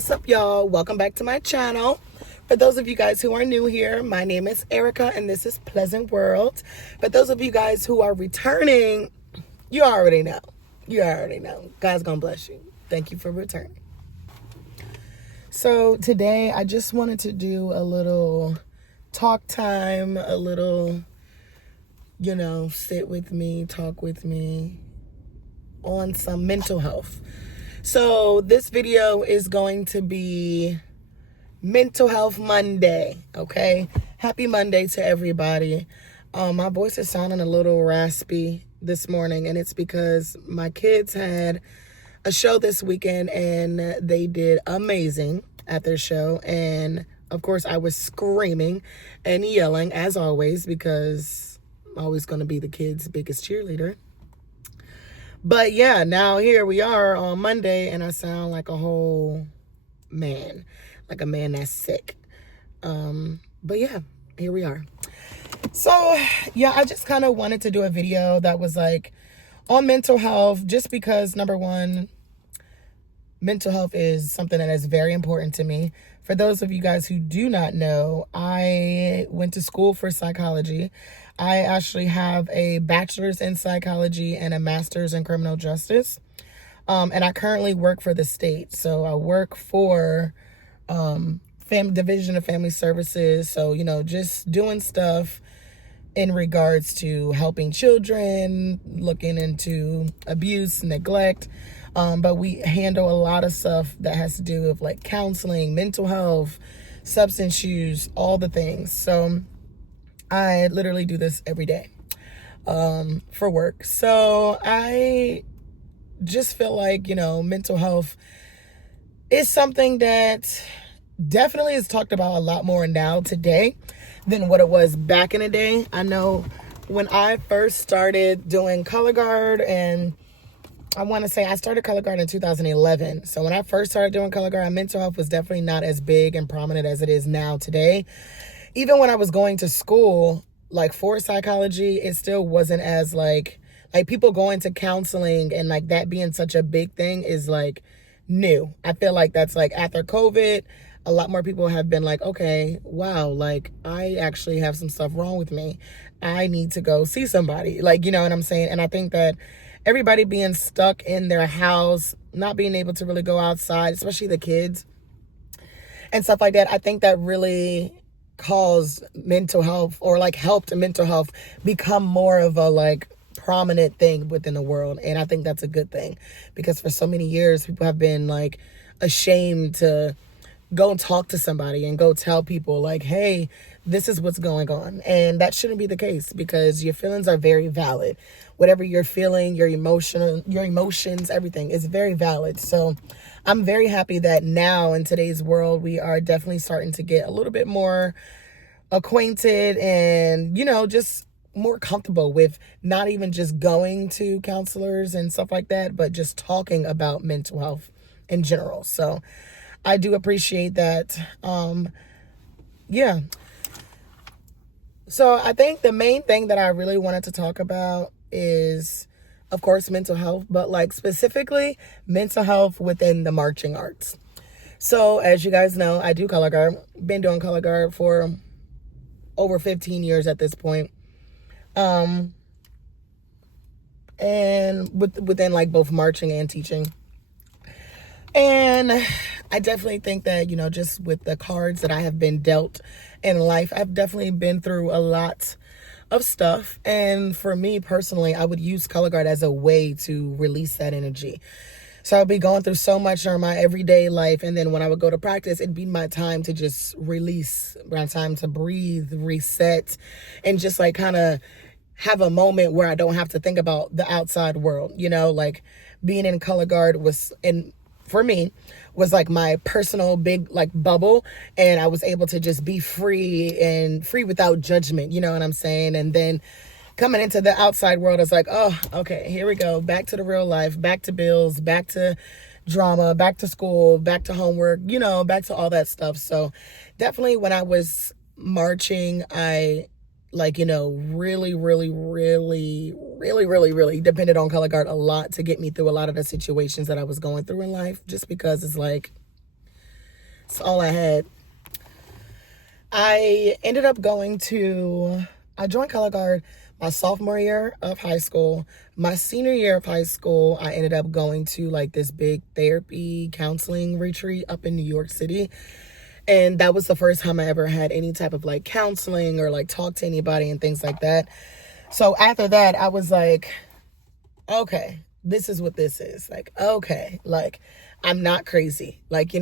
What's up, y'all? Welcome back to my channel. For those of you guys who are new here, my name is Erica and this is Pleasant World. For those of you guys who are returning, you already know. God's gonna bless you. Thank you for returning. So today I just wanted to do a little talk time, a little, sit with me, talk with me on some mental health. So this video is going to be Mental Health Monday, okay? Happy Monday to everybody. My voice is sounding a little raspy this morning, and it's because my kids had a show this weekend, and they did amazing at their show. And, of course, I was screaming and yelling, as always, because I'm always going to be the kids' biggest cheerleader. But yeah, now here we are on Monday, and I sound like a whole man, like a man that's sick. But yeah, here we are. So yeah, I just kind of wanted to do a video that was like on mental health, just because number one, mental health is something that is very important to me. For those of you guys who do not know, I went to school for psychology. I actually have a bachelor's in psychology and a master's in criminal justice. And I currently work for the state. So I work for Division of Family Services. So, just doing stuff in regards to helping children, looking into abuse, neglect. But we handle a lot of stuff that has to do with like counseling, mental health, substance use, all the things. So I literally do this every day for work. So I just feel like, mental health is something that definitely is talked about a lot more now today than what it was back in the day. I know when I first started doing Colorguard, and I want to say I started Colorguard in 2011. So when I first started doing Colorguard, mental health was definitely not as big and prominent as it is now today. Even when I was going to school, like for psychology, it still wasn't as like people going to counseling and like that being such a big thing is like new. I feel like that's like after COVID, a lot more people have been like, okay, wow, like I actually have some stuff wrong with me. I need to go see somebody. Like, you know what I'm saying? And I think that everybody being stuck in their house, not being able to really go outside, especially the kids and stuff like that, I think that really caused mental health, or like helped mental health become more of a like prominent thing within the world. And I think that's a good thing, because for so many years people have been like ashamed to go and talk to somebody and go tell people like, hey, this is what's going on. And that shouldn't be the case, because your feelings are very valid. Whatever you're feeling, your emotions, everything is very valid. So I'm very happy that now in today's world, we are definitely starting to get a little bit more acquainted and, just more comfortable with not even just going to counselors and stuff like that, but just talking about mental health in general. So I do appreciate that. Yeah. So I think the main thing that I really wanted to talk about is, of course, mental health, but like specifically mental health within the marching arts. So as you guys know, I do color guard. Been doing color guard for over 15 years at this point. And within like both marching and teaching. And I definitely think that, just with the cards that I have been dealt in life, I've definitely been through a lot of stuff. And for me personally, I would use color guard as a way to release that energy. So I'd be going through so much in my everyday life. And then when I would go to practice, it'd be my time to just release, my time to breathe, reset, and just like kind of have a moment where I don't have to think about the outside world. Like being in color guard for me was like my personal big like bubble, and I was able to just be free without judgment, you know what I'm saying? And then coming into the outside world, it's like, oh, okay, here we go, back to the real life, back to bills, back to drama, back to school, back to homework, back to all that stuff. So definitely when I was marching, I really depended on color guard a lot to get me through a lot of the situations that I was going through in life, just because it's like, That's all I had. I ended up I joined Colorguard my sophomore year of high school. My senior year of high school, I ended up going to like this big therapy counseling retreat up in New York City. And that was the first time I ever had any type of like counseling or like talk to anybody and things like that. So after that, I was like, okay, this is what this is. Like, okay, like I'm not crazy. Like,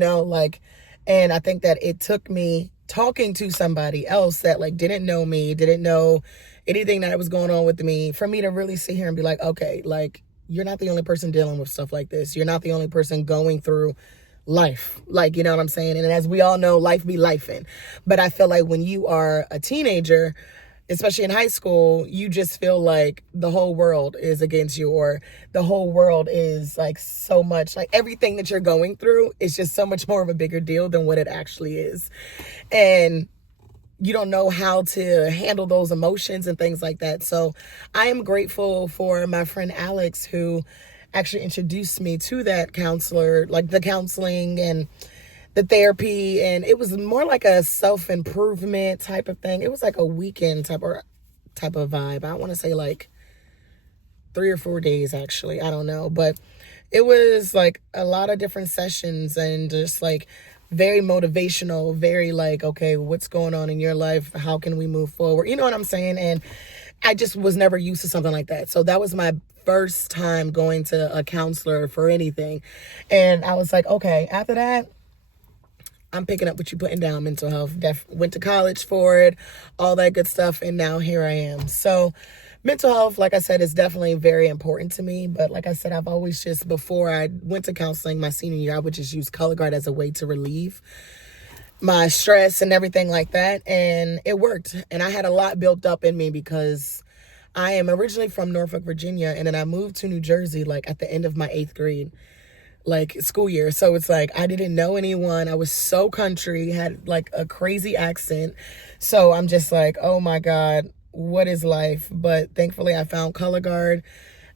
and I think that it took me talking to somebody else that like didn't know me, didn't know anything that was going on with me, for me to really sit here and be like, okay, like you're not the only person dealing with stuff like this. You're not the only person going through life. Like, you know what I'm saying? And as we all know, life be lifing. But I feel like when you are a teenager, especially in high school, you just feel like the whole world is against you, or the whole world is like so much, like everything that you're going through is just so much more of a bigger deal than what it actually is. And you don't know how to handle those emotions and things like that. So I am grateful for my friend Alex, who actually introduced me to that counselor, like the counseling and the therapy. And it was more like a self-improvement type of thing. It was like a weekend type of vibe. I want to say like 3 or 4 days, actually. I don't know. But it was like a lot of different sessions and just like very motivational, very like, okay, what's going on in your life? How can we move forward? You know what I'm saying? And I just was never used to something like that. So that was my first time going to a counselor for anything. And I was like, okay, after that, I'm picking up what you're putting down, mental health. Went to college for it, all that good stuff. And now here I am. So mental health, like I said, is definitely very important to me. But like I said, I've always just, before I went to counseling my senior year, I would just use Colorguard as a way to relieve my stress and everything like that. And it worked. And I had a lot built up in me because I am originally from Norfolk, Virginia. And then I moved to New Jersey, like at the end of my 8th grade, like school year. So it's like, I didn't know anyone. I was so country, had like a crazy accent. So I'm just like, oh my God, what is life? But thankfully I found Colorguard.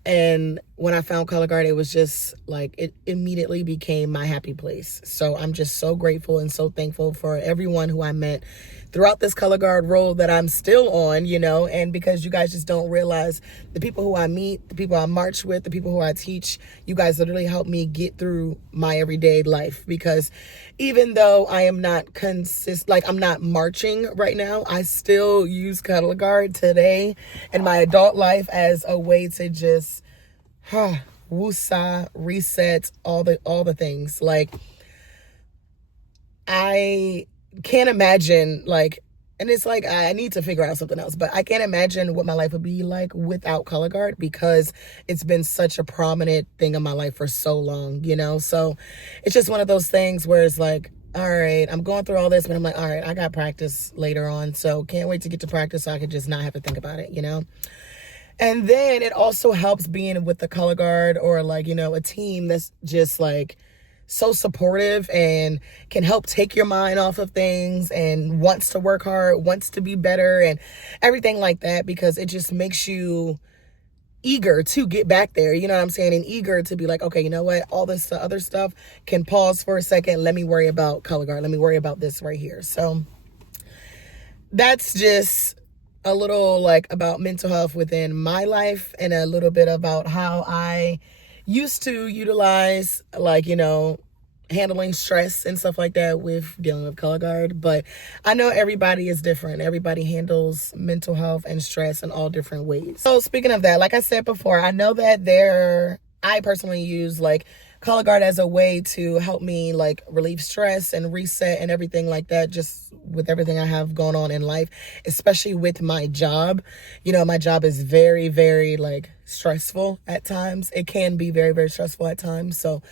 And when I found Colorguard, it was just like, it immediately became my happy place. So I'm just so grateful and so thankful for everyone who I met throughout this Colorguard role that I'm still on, and because you guys just don't realize the people who I meet, the people I march with, the people who I teach, you guys literally help me get through my everyday life. Because even though I am not I'm not marching right now, I still use Colorguard today in my adult life as a way to just woosah, reset, all the things. Like, I can't imagine, like, and it's like I need to figure out something else, but I can't imagine what my life would be like without Colorguard, because it's been such a prominent thing in my life for so long, so it's just one of those things where it's like, all right, I'm going through all this, but I'm like, all right, I got practice later on, so can't wait to get to practice so I could just not have to think about it, And then it also helps being with the Colorguard, or like, a team that's just like so supportive and can help take your mind off of things and wants to work hard, wants to be better and everything like that, because it just makes you eager to get back there, you know what I'm saying? And eager to be like, okay, you know what? All this other stuff can pause for a second. Let me worry about Colorguard. Let me worry about this right here. So that's just a little like about mental health within my life, and a little bit about how I used to utilize, like, handling stress and stuff like that with dealing with Colorguard. But I know everybody is different. Everybody handles mental health and stress in all different ways. So speaking of that, like I said before, I know that I personally use like Colorguard as a way to help me like relieve stress and reset and everything like that, just with everything I have going on in life, especially with my job. My job is very, very like stressful at times. It can be very, very stressful at times. So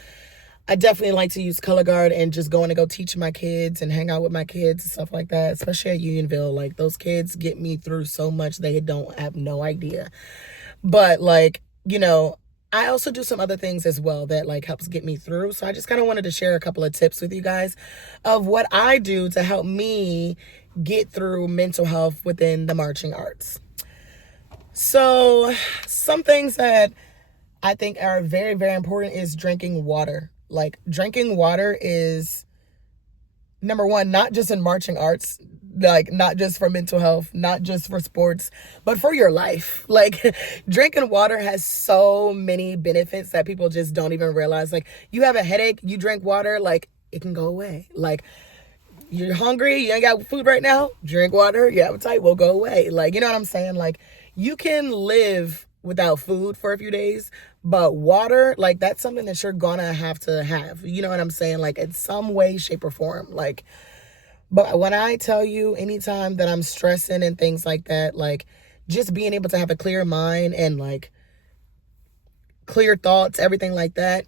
I definitely like to use Colorguard and just going to go teach my kids and hang out with my kids and stuff like that, especially at Unionville. Like, those kids get me through so much, they don't have no idea. But like, I also do some other things as well that like helps get me through. So I just kind of wanted to share a couple of tips with you guys of what I do to help me get through mental health within the marching arts. So some things that I think are very, very important is drinking water. Like, drinking water is number one, not just in marching arts, like not just for mental health, not just for sports, but for your life. Like drinking water has so many benefits that people just don't even realize. Like you have a headache, you drink water, like it can go away. Like you're hungry, you ain't got food right now, drink water, your appetite will go away. Like, you know what I'm saying? Like you can live without food for a few days, but water, like that's something that you're gonna have to have. You know what I'm saying? Like in some way, shape, or form. Like, but when I tell you, anytime that I'm stressing and things like that, like just being able to have a clear mind and like clear thoughts, everything like that,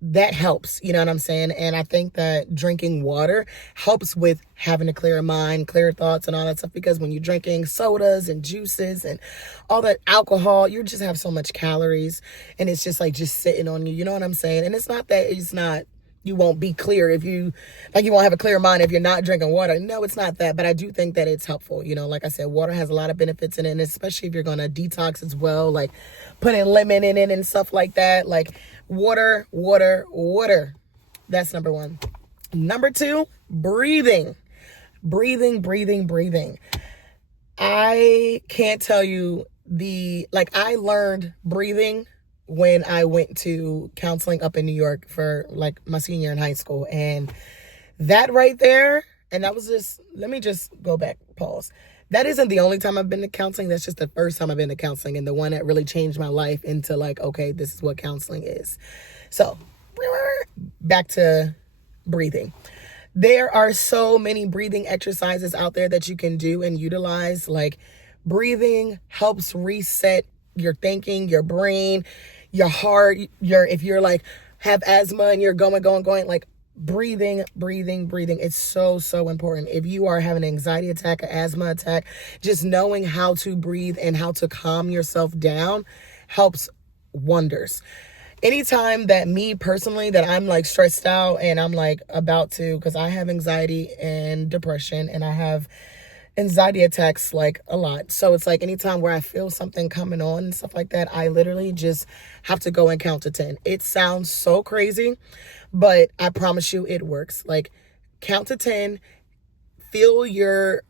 that helps, you know what I'm saying? And I think that drinking water helps with having a clear mind, clear thoughts and all that stuff, because when you're drinking sodas and juices and all that alcohol, you just have so much calories and it's just like just sitting on you, you know what I'm saying? And it's not that you won't be clear if you won't have a clear mind if you're not drinking water. No, it's not that, but I do think that it's helpful. You know, like I said, water has a lot of benefits in it, and especially if you're going to detox as well, like putting lemon in it and stuff like that. Like water. That's number one. Number two, breathing. I can't tell you I learned breathing when I went to counseling up in New York for like my senior in high school. And that right there, and that was just, let me just go back, pause. That isn't the only time I've been to counseling. That's just the first time I've been to counseling and the one that really changed my life into like, okay, this is what counseling is. So back to breathing. There are so many breathing exercises out there that you can do and utilize. Like breathing helps reset your thinking, your brain, your heart, if you're like have asthma and you're going, like breathing. It's so important. If you are having an anxiety attack, an asthma attack, just knowing how to breathe and how to calm yourself down helps wonders. Anytime that me personally, that I'm like stressed out and I'm like about to, because I have anxiety and depression and I have anxiety attacks like a lot. So it's like anytime where I feel something coming on and stuff like that, I literally just have to go and count to 10. It sounds so crazy, but I promise you it works. Like count to 10, feel your,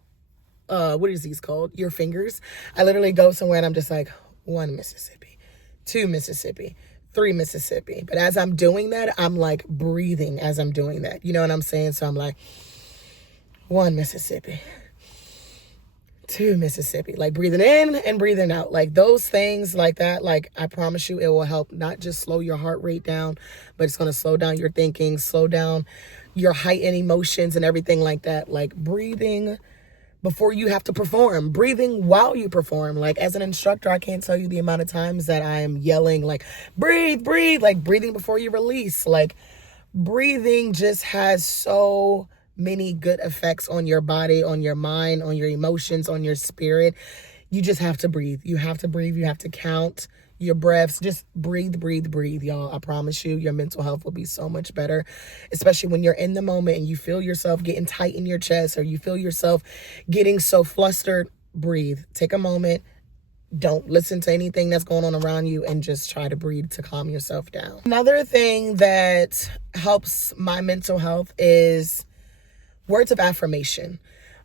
what is these called? Your fingers. I literally go somewhere and I'm just like 1 Mississippi, 2 Mississippi, 3 Mississippi. But as I'm doing that, I'm like breathing as I'm doing that. You know what I'm saying? So I'm like 1 Mississippi, 2 Mississippi, like breathing in and breathing out, like those things like that. Like I promise you it will help not just slow your heart rate down, but it's going to slow down your thinking, slow down your heightened emotions and everything like that. Like breathing before you have to perform, breathing while you perform. Like as an instructor, I can't tell you the amount of times that I am yelling like breathe, like breathing before you release. Like breathing just has so many good effects on your body, on your mind, on your emotions, on your spirit. You just have to breathe. You have to breathe. You have to count your breaths. Just breathe, y'all. I promise you, your mental health will be so much better, especially when you're in the moment and you feel yourself getting tight in your chest or you feel yourself getting so flustered. Breathe. Take a moment. Don't listen to anything that's going on around you and just try to breathe to calm yourself down. Another thing that helps my mental health is words of affirmation.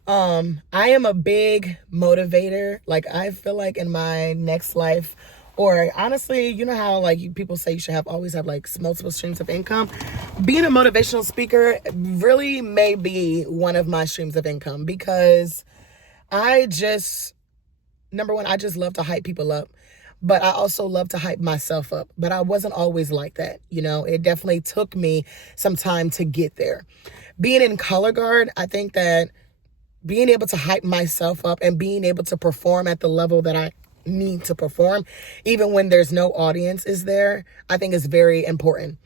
I am a big motivator. Like I feel like in my next life, or honestly, you know how like people say you should always have like multiple streams of income. Being a motivational speaker really may be one of my streams of income, because number one, I just love to hype people up, but I also love to hype myself up. But I wasn't always like that. You know, it definitely took me some time to get there. Being in Colorguard, I think that being able to hype myself up and being able to perform at the level that I need to perform, even when there's no audience is there, I think is very important.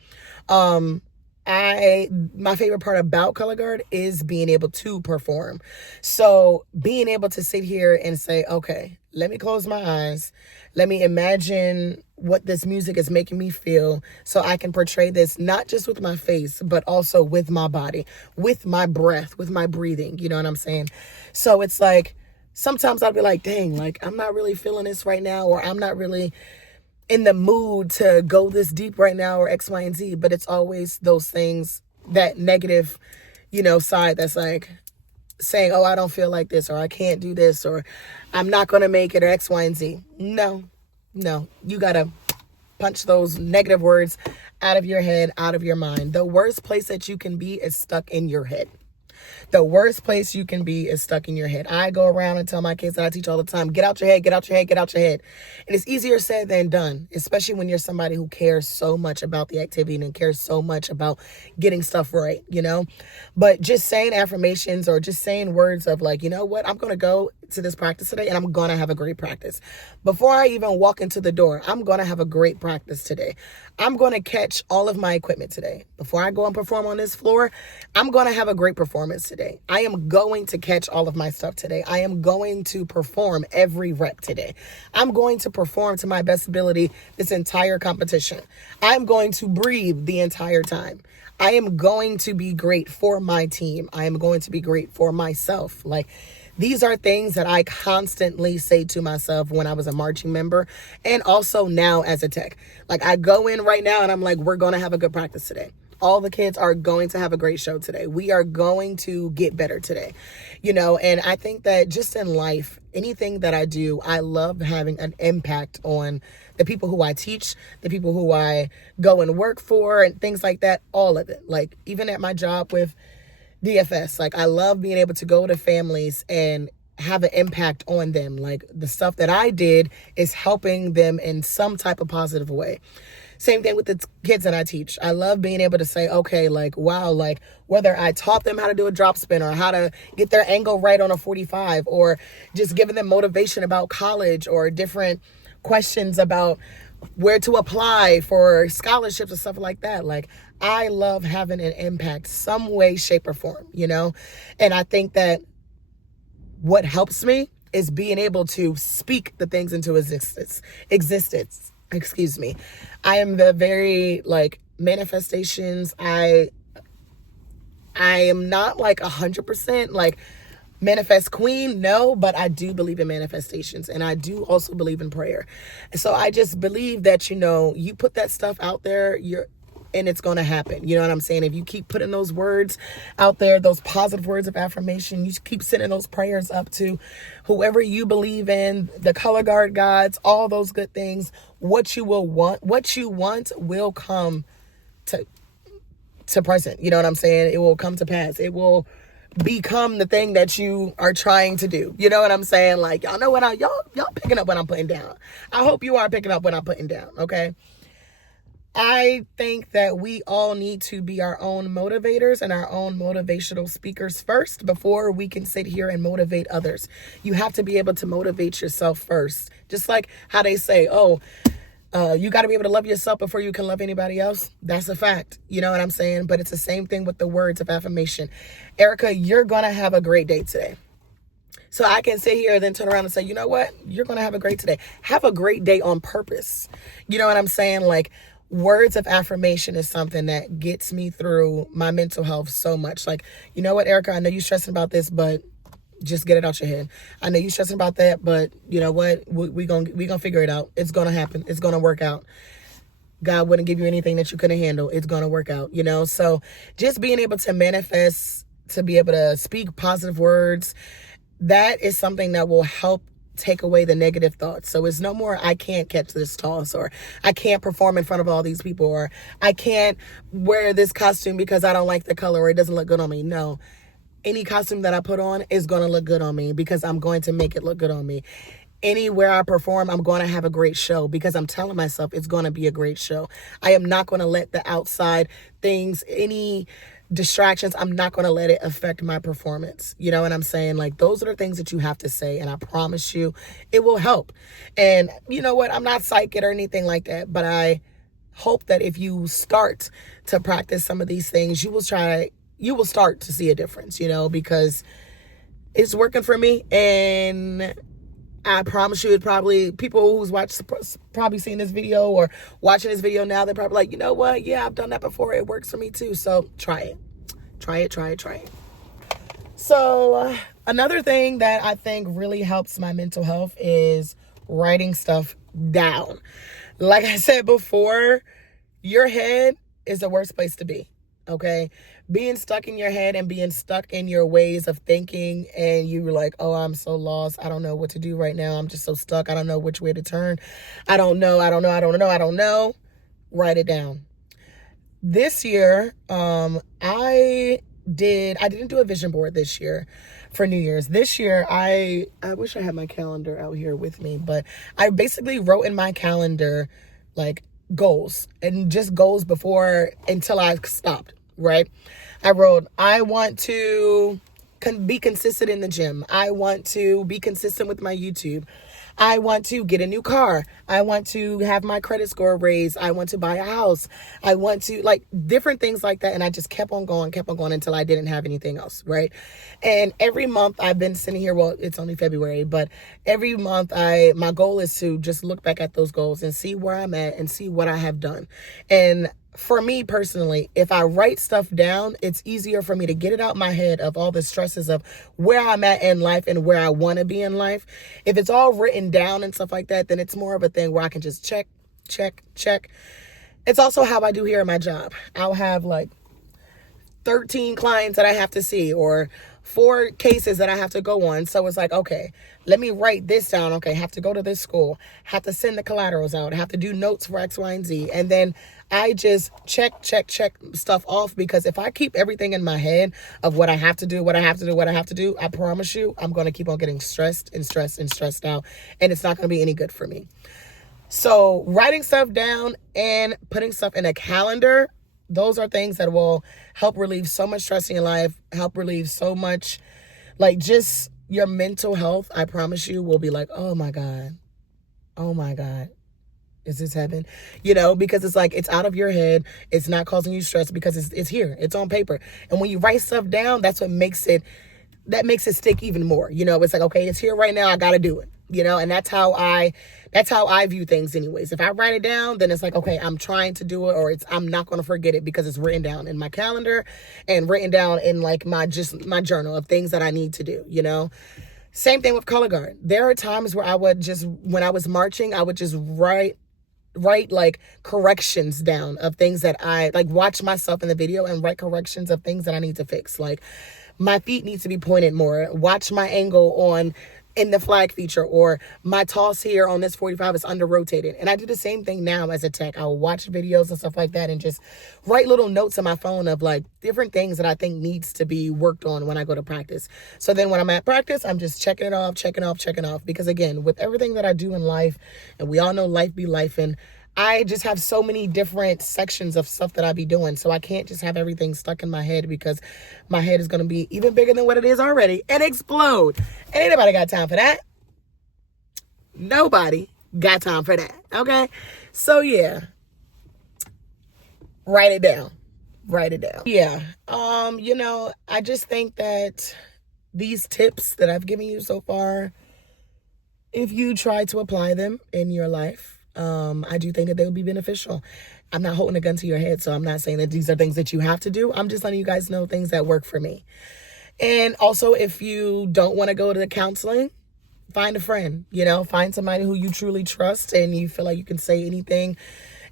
My favorite part about Colorguard is being able to perform. So being able to sit here and say, okay, let me close my eyes. Let me imagine what this music is making me feel so I can portray this not just with my face, but also with my body, with my breath, with my breathing. You know what I'm saying? So it's like, sometimes I'll be like, dang, like I'm not really feeling this right now, or I'm not really in the mood to go this deep right now, or X, Y, and Z. But it's always those things, that negative, side that's like saying, oh, I don't feel like this, or I can't do this, or I'm not going to make it, or X, Y, and Z. No, you got to punch those negative words out of your head, out of your mind. The worst place that you can be is stuck in your head. The worst place you can be is stuck in your head. I go around and tell my kids that I teach all the time, get out your head, get out your head, get out your head. And it's easier said than done, especially when you're somebody who cares so much about the activity and cares so much about getting stuff right, But just saying affirmations or just saying words of like, you know what, I'm going to go to this practice today and I'm going to have a great practice. Before I even walk into the door, I'm going to have a great practice today. I'm going to catch all of my equipment today. Before I go and perform on this floor, I'm going to have a great performance today. I am going to catch all of my stuff today. I am going to perform every rep today. I'm going to perform to my best ability this entire competition. I'm going to breathe the entire time. I am going to be great for my team. I am going to be great for myself. Like, these are things that I constantly say to myself when I was a marching member and also now as a tech. Like, I go in right now and I'm like, we're going to have a good practice today. All the kids are going to have a great show today. We are going to get better today, and I think that just in life, anything that I do, I love having an impact on the people who I teach, the people who I go and work for and things like that, all of it. Like, even at my job with DFS, like, I love being able to go to families and have an impact on them. Like, the stuff that I did is helping them in some type of positive way. Same thing with the kids that I teach. I love being able to say, okay, like, wow, like, whether I taught them how to do a drop spin or how to get their angle right on a 45, or just giving them motivation about college or different questions about where to apply for scholarships and stuff like that. Like, I love having an impact some way, shape, or form, And I think that what helps me is being able to speak the things into existence. Excuse me. I am the very, like, manifestations. I am not like 100% like manifest queen, no, but I do believe in manifestations, and I do also believe in prayer. So I just believe that, you put that stuff out there, and it's going to happen. You know what I'm saying? If you keep putting those words out there, those positive words of affirmation, you keep sending those prayers up to whoever you believe in, the Colorguard gods, all those good things, what you want will come to present. You know what I'm saying? It will come to pass. It will become the thing that you are trying to do. You know what I'm saying? Like, y'all know what y'all picking up what I'm putting down. I hope you are picking up what I'm putting down. Okay. I think that we all need to be our own motivators and our own motivational speakers first before we can sit here and motivate others. You have to be able to motivate yourself first. Just like how they say, you got to be able to love yourself before you can love anybody else. That's a fact. You know what I'm saying? But it's the same thing with the words of affirmation. Erica, you're going to have a great day today. So I can sit here and then turn around and say, you know what? You're going to have a great day. Have a great day on purpose. You know what I'm saying? Like, words of affirmation is something that gets me through my mental health so much. Like, you know what, Erica, I know you're stressing about this, but just get it out your head. I know you're stressing about that, but you know what? We're gonna figure it out. It's going to happen. It's going to work out. God wouldn't give you anything that you couldn't handle. It's going to work out, So just being able to manifest, to be able to speak positive words, that is something that will help take away the negative thoughts. So it's no more, I can't catch this toss, or I can't perform in front of all these people, or I can't wear this costume because I don't like the color or it doesn't look good on me. No, any costume that I put on is going to look good on me because I'm going to make it look good on me. Anywhere I perform, I'm going to have a great show because I'm telling myself it's going to be a great show. I am not going to let the outside things, any distractions, I'm not going to let it affect my performance. You know what I'm saying? Like, those are the things that you have to say, and I promise you it will help. And you know what? I'm not psychic or anything like that, but I hope that if you start to practice some of these things, you will start to see a difference, because it's working for me. And I promise you, people who's probably seen this video or watching this video now, they're probably like, you know what? Yeah, I've done that before. It works for me too. So try it. Try it. So another thing that I think really helps my mental health is writing stuff down. Like I said before, your head is the worst place to be. Okay. being stuck in your head and being stuck in your ways of thinking, and you were like, oh, I'm so lost. I don't know what to do right now. I'm just so stuck. I don't know which way to turn. I don't know. Write it down. This year, I didn't do a vision board this year for New Year's. This year, I wish I had my calendar out here with me, but I basically wrote in my calendar like goals, and just goals until I stopped, right? I wrote, I want to be consistent in the gym. I want to be consistent with my YouTube. I want to get a new car. I want to have my credit score raised. I want to buy a house. I want to, like, different things like that. And I just kept on going until I didn't have anything else, right? And every month I've been sitting here, well, it's only February, but every month my goal is to just look back at those goals and see where I'm at and see what I have done. And for me personally, if I write stuff down, it's easier for me to get it out my head of all the stresses of where I'm at in life and where I want to be in life. If it's all written down and stuff like that, then it's more of a thing where I can just check. It's also how I do here at my job. I'll have like 13 clients that I have to see, or 4 cases that I have to go on. So it's like, okay, let me write this down. Okay, have to go to this school, have to send the collaterals out, have to do notes for X, Y, and Z. And then I just check stuff off, because if I keep everything in my head of what I have to do, I promise you, I'm going to keep on getting stressed out, and it's not going to be any good for me. So writing stuff down and putting stuff in a calendar, those are things that will help relieve so much stress in your life, help relieve so much, like, just your mental health. I promise you will be like, oh my God, is this heaven? Because it's like, it's out of your head. It's not causing you stress because it's here. It's on paper. And when you write stuff down, that's what makes it stick even more. It's like, okay, it's here right now. I got to do it. And that's how I view things anyways. If I write it down, then it's like, okay, I'm trying to do it, or I'm not going to forget it because it's written down in my calendar and written down in like my journal of things that I need to do, Same thing with Colorguard. There are times where when I was marching, I would just write like corrections down of things that I like, watch myself in the video and write corrections of things that I need to fix. Like, my feet need to be pointed more. Watch my angle in the flag feature, or my toss here on this 45 is under rotated. And I do the same thing now as a tech. I'll watch videos and stuff like that and just write little notes on my phone of like different things that I think needs to be worked on when I go to practice. So then when I'm at practice, I'm just checking off. Because again, with everything that I do in life, and we all know life be life, and I just have so many different sections of stuff that I be doing. So I can't just have everything stuck in my head, because my head is going to be even bigger than what it is already and explode. And ain't nobody got time for that. Nobody got time for that. Okay. So yeah, write it down. Yeah. I just think that these tips that I've given you so far, if you try to apply them in your life, I do think that they will be beneficial. I'm not holding a gun to your head, so I'm not saying that these are things that you have to do. I'm just letting you guys know things that work for me. And also, if you don't want to go to the counseling, find a friend, find somebody who you truly trust and you feel like you can say anything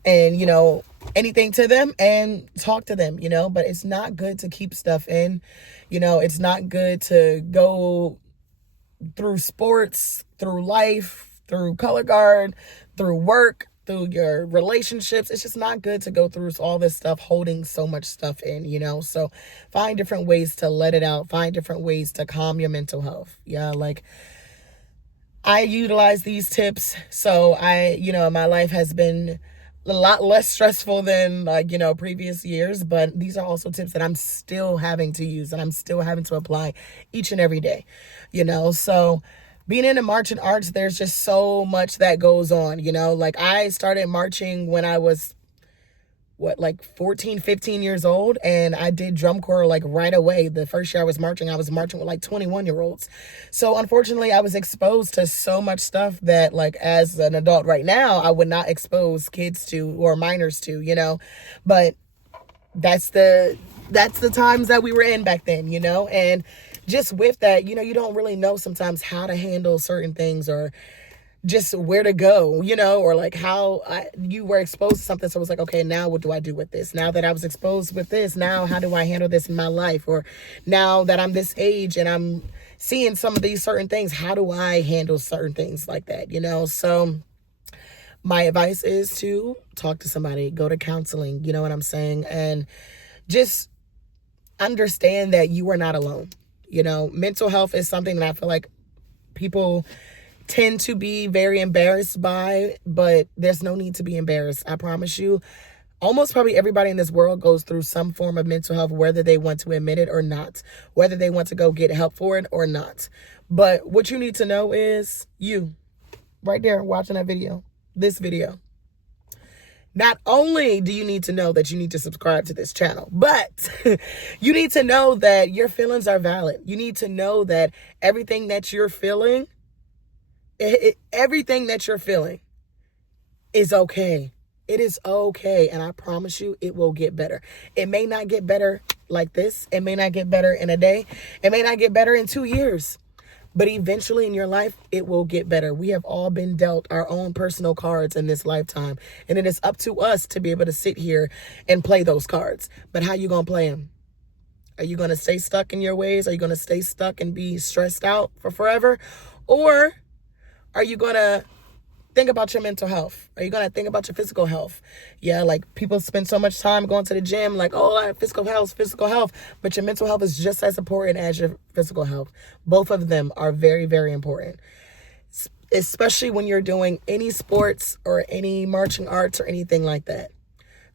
and, anything to them and talk to them, but it's not good to keep stuff in. It's not good to go through sports, through life, through Colorguard, through work, through your relationships. It's just not good to go through all this stuff holding so much stuff in, So find different ways to let it out. Find different ways to calm your mental health. Yeah, like, I utilize these tips. So my life has been a lot less stressful than previous years, but these are also tips that I'm still having to use and I'm still having to apply each and every day, So being in the marching arts, there's just so much that goes on, like, I started marching when I was 14, 15 years old, and I did drum corps like right away. The first year I was marching with like 21-year-olds. So unfortunately, I was exposed to so much stuff that, like, as an adult right now, I would not expose kids to or minors to, but that's the times that we were in back then, and just with that, you don't really know sometimes how to handle certain things, or just where to go, you know, or like how you were exposed to something. So it was like, okay, now what do I do with this? Now that I was exposed with this, now how do I handle this in my life? Or now that I'm this age and I'm seeing some of these certain things, how do I handle certain things like that, you know? So my advice is to talk to somebody, go to counseling, you know what I'm saying? And just understand that you are not alone. You know, mental health is something that I feel like people tend to be very embarrassed by, but there's no need to be embarrassed. I promise you, almost probably everybody in this world goes through some form of mental health, whether they want to admit it or not, whether they want to go get help for it or not. But what you need to know is you, right there watching that video, this video. Not only do you need to know that you need to subscribe to this channel, but you need to know that your feelings are valid. You need to know that everything that you're feeling, everything that you're feeling is okay. It is okay. And I promise you, it will get better. It may not get better like this. It may not get better in a day. It may not get better in 2 years. But eventually in your life, it will get better. We have all been dealt our own personal cards in this lifetime. And it is up to us to be able to sit here and play those cards. But how you going to play them? Are you going to stay stuck in your ways? Are you going to stay stuck and be stressed out for forever? Or are you going to think about your mental health? Are you going to think about your physical health? Yeah, like people spend so much time going to the gym, like, oh, I have physical health. But your mental health is just as important as your physical health. Both of them are very, very important, especially when you're doing any sports or any marching arts or anything like that.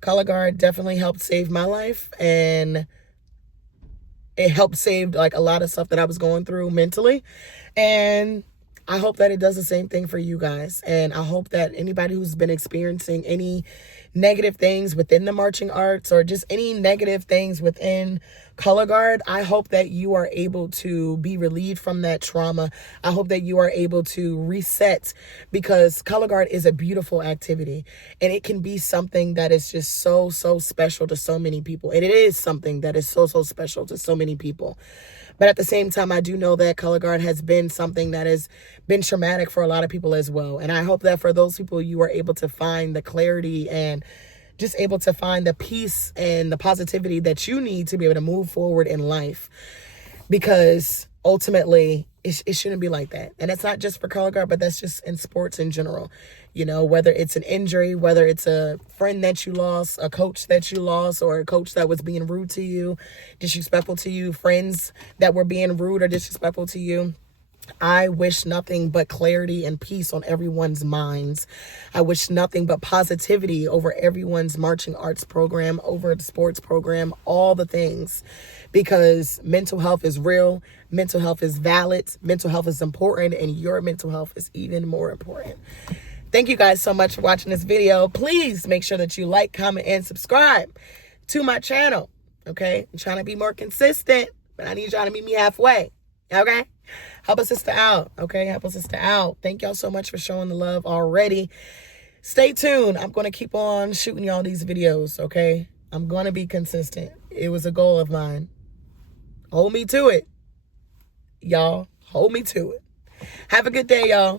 Colorguard definitely helped save my life, and it helped save like a lot of stuff that I was going through mentally. And I hope that it does the same thing for you guys. And I hope that anybody who's been experiencing any negative things within the marching arts or just any negative things within Colorguard, I hope that you are able to be relieved from that trauma. I hope that you are able to reset, because Colorguard is a beautiful activity and it can be something that is just so, so special to so many people. And it is something that is so, so special to so many people. But at the same time, I do know that Colorguard has been something that has been traumatic for a lot of people as well. And I hope that for those people, you are able to find the clarity and just able to find the peace and the positivity that you need to be able to move forward in life. Because ultimately, it shouldn't be like that. And it's not just for Colorguard, but that's just in sports in general. You know, whether it's an injury, whether it's a friend that you lost, a coach that you lost, or a coach that was being rude to you, disrespectful to you, friends that were being rude or disrespectful to you. I wish nothing but clarity and peace on everyone's minds. I wish nothing but positivity over everyone's marching arts program, over the sports program, all the things. Because mental health is real, mental health is valid, mental health is important, and your mental health is even more important. Thank you guys so much for watching this video. Please make sure that you like, comment, and subscribe to my channel. Okay? I'm trying to be more consistent, but I need y'all to meet me halfway. Okay? Help a sister out. Okay? Help a sister out. Thank y'all so much for showing the love already. Stay tuned. I'm going to keep on shooting y'all these videos. Okay? I'm going to be consistent. It was a goal of mine. Hold me to it. Y'all, hold me to it. Have a good day, y'all.